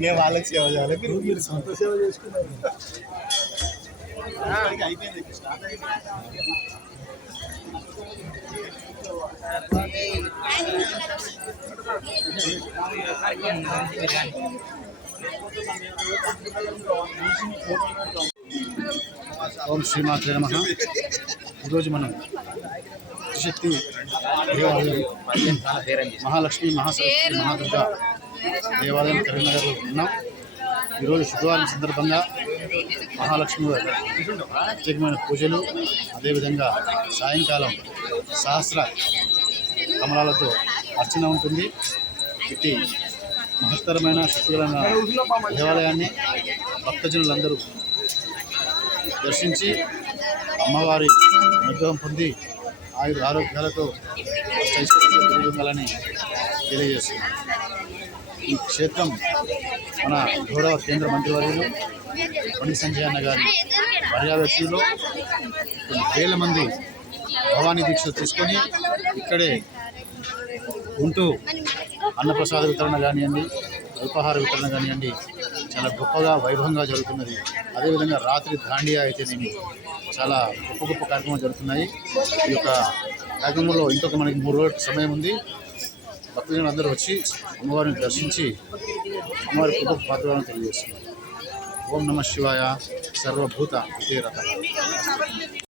నేను వాళ్ళకి సేవ చేయాలి, మీరు సొంత సేవ చేసుకున్నారు. అయిపోయింది. ఓం శ్రీమాత్రే నమః. ఈరోజు మనం శక్తి దేవాలయం మహాలక్ష్మి మహాసరస్వతి మహాదుర్గా దేవాలయం కరీంనగర్లో ఉన్నాం. ఈరోజు శుక్రవారం సందర్భంగా మహాలక్ష్మి ప్రత్యేకమైన పూజలు, అదేవిధంగా సాయంకాలం సహస్ర కమలాలతో అర్చన ఉంటుంది. ఇది మహత్తరమైన శక్తిగలైన దేవాలయాన్ని భక్తజనులందరూ దర్శించి అమ్మవారి అనుగ్రహం పొంది ఆరోగ్యాలతో ఉండాలని తెలియజేస్తున్నాం. ఈ క్షేత్రం మన గౌరవ కేంద్ర మంత్రివర్యులు బండి సంజయ్ అన్న గారి పర్యవేక్షణలో వేల మంది భవానీ దీక్షలు తీసుకొని ఇక్కడే ఉంటూ అన్నప్రసాద వితరణ కానివ్వండి, అల్పాహార వితరణ కానివ్వండి, చాలా గొప్పగా వైభవంగా జరుగుతున్నది. అదేవిధంగా రాత్రి దాండియా అయితేనేమి చాలా గొప్ప గొప్ప కార్యక్రమాలు జరుగుతున్నాయి. ఈ యొక్క కార్యక్రమంలో ఇంకొక మనకి 3 రోజుల సమయం ఉంది. భక్తులు అందరూ వచ్చి అమ్మవారిని దర్శించి అమ్మవారి గొప్ప పాత్రలను తెలియజేస్తున్నారు. ఓం నమః శివాయ. సర్వభూత రథ.